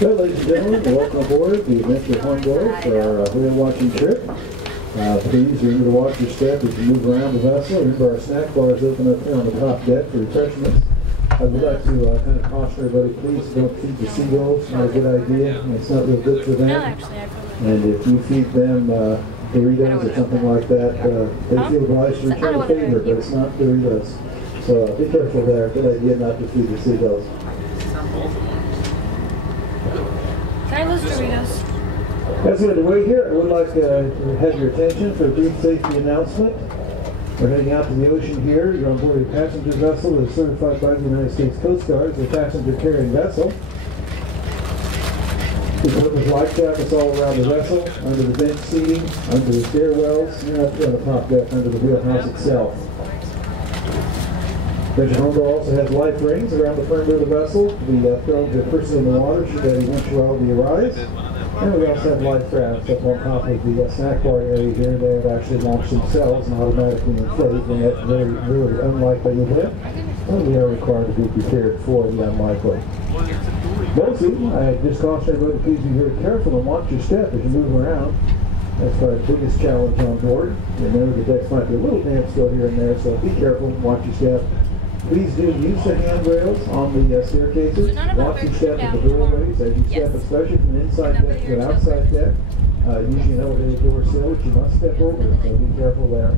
Well, ladies and gentlemen, welcome aboard the Adventure Hornblower for our whale watching trip. Please remember to watch your step as you move around the vessel. Remember our snack bars open up here on the top deck for refreshments. I would like to kind of caution everybody, please don't feed the seagulls. It's not a good idea. It's not real good for them. And if you feed them Doritos or something like that, they feel obliged to return a favor, but it's not Doritos. So be careful there. Good idea not to feed the seagulls. Can I lose Doritos? As we're underway here, I would like to have your attention for a brief safety announcement. We're heading out to the ocean here. You're on board a passenger vessel that is certified by the United States Coast Guard as a passenger carrying vessel. The equipment is life jackets all around the vessel, under the bench seating, under the stairwells, and up here on the top deck under the wheelhouse itself. Adventure Hornblower also has life rings around the perimeter of the vessel to be thrown to a person in the water should any eventuality arise. And we also have life rafts up on top of the snack bar area here. They have actually launched themselves and automatically inflate, and that's very, really unlikely event. And we are required to be prepared for the unlikely. Mostly, I just caution everybody to please be very careful and watch your step as you move around. That's our biggest challenge on board. Remember the decks might be a little damp still here and there, so be careful and watch your step. Please do use the handrails on the staircases. Watch your step at the doorways as you step, especially from the inside deck to the outside deck. Using an elevated door sill, which you must step over, so be careful there.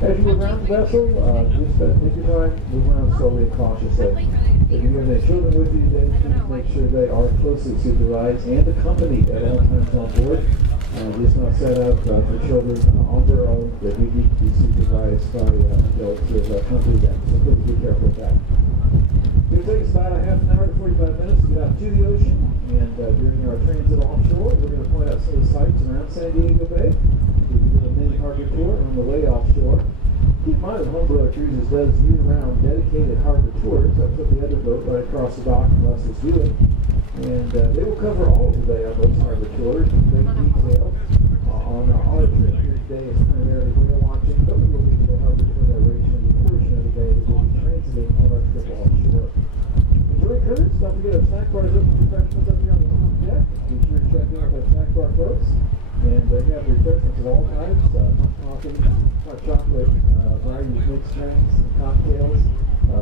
As you move around the vessel, just take your time, move around slowly and cautiously. If you have any children with you today, please make sure they are closely supervised and accompanied at all times on board. Just not set up for children on their own. They do need to be supervised by adults who have accompanied them. So please be careful with that. It takes about a half an hour to 45 minutes to get out to the ocean. And during our transit offshore, we're going to point out some of the sights around San Diego Bay. We'll do a mini harbor tour on the way offshore. Keep in mind that Hornblower Cruises does year-round dedicated harbor tours. I put the other boat right across the dock from us this viewing. And they will cover all of the day on those harbor tours in great detail. On our trip here today, it's primarily whale watching, but we will be the harbor tour narration and the portion of the day that we'll be transiting on our trip offshore. Enjoy cruise. Don't forget our snack bars open for refreshments up here on the top deck. Be sure to check in with our snack bar folks. And they have refreshments of all types, hot coffee, hot chocolate, variety of mixed drinks, cocktails,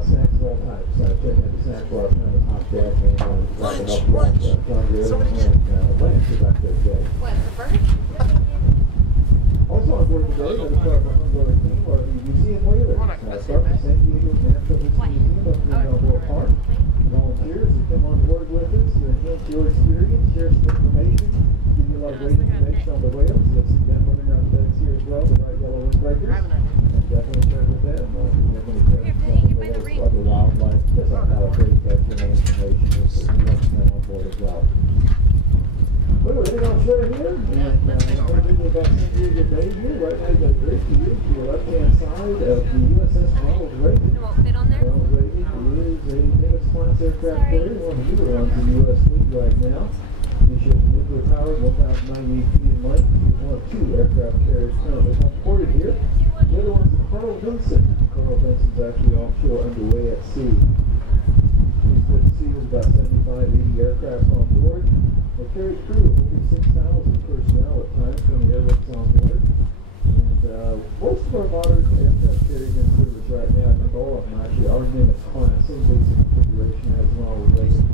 snacks of all types. Check out the snack bar on the top deck and try to help you out John Deere and Lance back there today. What, the burger? Also on board today, that is part of the Hornblower team, are the museum whalers. Start with San Diego's Natural History Museum up here in Balboa Park. Volunteers who come on board with us to enhance your experience, share some information, give you a lot of great information on the whales. You'll see them running around the decks here as well, the right yellow windbreakers. And definitely check with them. Other wildlife, just on how to create that information is on board as well. Well, we're heading offshore here, and we're thinking about San Diego Bay here. Right now, you've got a great view to your left-hand side of the USS Ronald Reagan. Ronald Reagan is a famous-class aircraft carrier, one of the newer ones in the U.S. fleet right now. The ship is nuclear-powered, 1,098 feet in length. She's one of two aircraft carriers currently ported here. The other one's the Carl Vinson. Carl Vinson's actually offshore underway at sea. He's put to sea with about 75, 80 aircraft on board. They carry crew of over 6,000 personnel at times when the airworks on board. And most of our modern aircraft carriers in service right now, I think all of them actually are Nimitz class, same basic configuration as Ronald Reagan.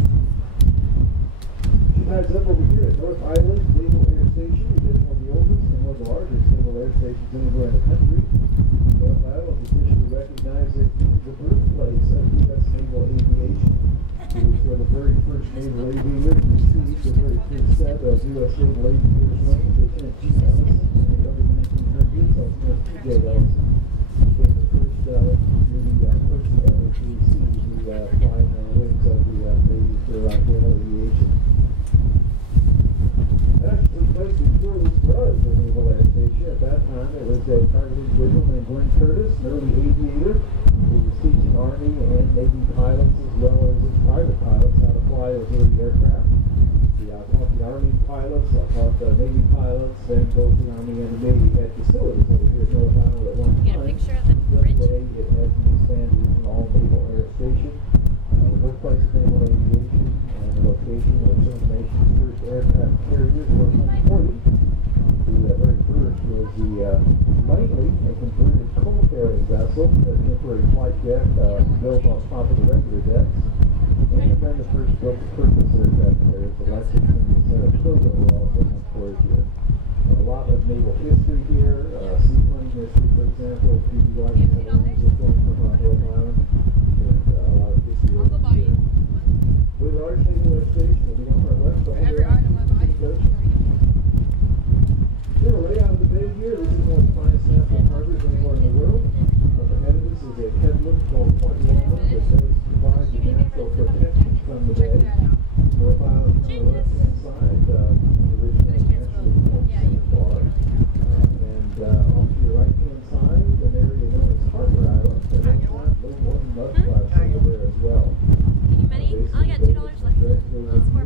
She ties up over here at North Island Naval Air Station. It is one of the oldest and one of the largest naval air stations anywhere in the country. North Island is officially recognized as the birthplace of U.S. naval aviation. It was where the very first naval aviator received the very first set of U.S. naval aviators wings, Lieutenant G. Ellison, in the early 1900s, also known as P.J. Ellison. He became the first person ever to receive the flying wings of the Navy for naval aviation. Actually, place before this was a naval air station. At that time, it was a private individual named Glenn Curtis, an early aviator, who was teaching Army and Navy pilots as well as his private pilots how to fly those early aircraft. Taught the Army pilots, taught the Navy pilots, then both the Army and the Navy had facilities over here at North Island at one time. Today, it has been expanded into an all-naval air station. The workplace of naval aviation. mainly a converted coal-carrying vessel, a temporary flight deck built on top of the regular decks. And then the first built-to-purpose aircraft carriers, the Lexington and the Saratoga, were also employed here. A lot of naval history here, seaplane history, for example, P.B. Washington was going from Rhode Island, and a lot of history over here. With large naval air station, we'll be on our west all the way out to the coast. Here, a layout of the bay here. This is one of the finest natural harbors anywhere in the world. Up ahead of us is a headland called Point Loma that does provide the natural protection from the bay. Profile on the left-hand side, originally naturally formed sandbar. And off to your right-hand side, an area known as Harbor Island, and that's not a little more than mudflats over there as well. I got $2 left. That's $4.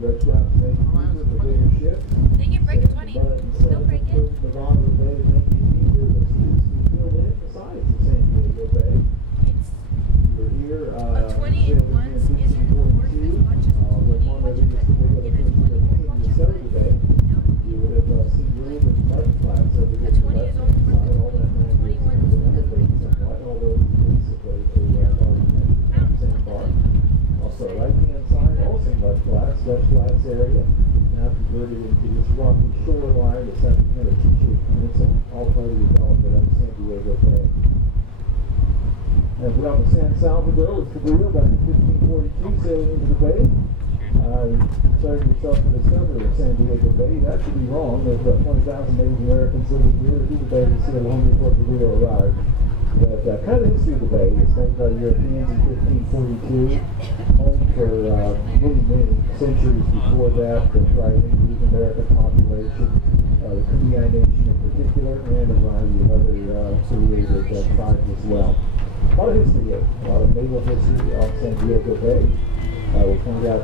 Dredge routes make it easier for bigger ships. They can break a 20. Don't break it. Nevada Bay to make it easier, the streets can be filled in besides the San Diego Bay. We're here, A 20 and once isn't worth as much as a 20. one of the biggest way of the first year came to Saturday Bay. You would have seen room and mudflats over here. A 20 is only worth all that land is elevated somewhat, although basically a large sandbar. Also, right-hand side, also mudflats, Dutch Flats area, now converted into this rocky shoreline, the second kind of T-shaped peninsula, all part of the development of San Diego Bay. And we're on the San Salvador with Cabrillo back in 1542, sailing into the bay. You started yourself to discover San Diego Bay. That should be wrong. There's about 20,000 Native Americans living here through the bay to sail long before Cabrillo arrived. But kind of the history of the bay. It was named by Europeans in 1542, home for many centuries before that, the thriving Native American population, the Kumeyaay Nation in particular, and a variety of other affiliated tribes as well. A lot of history here, a lot of naval history on San Diego Bay. We'll point out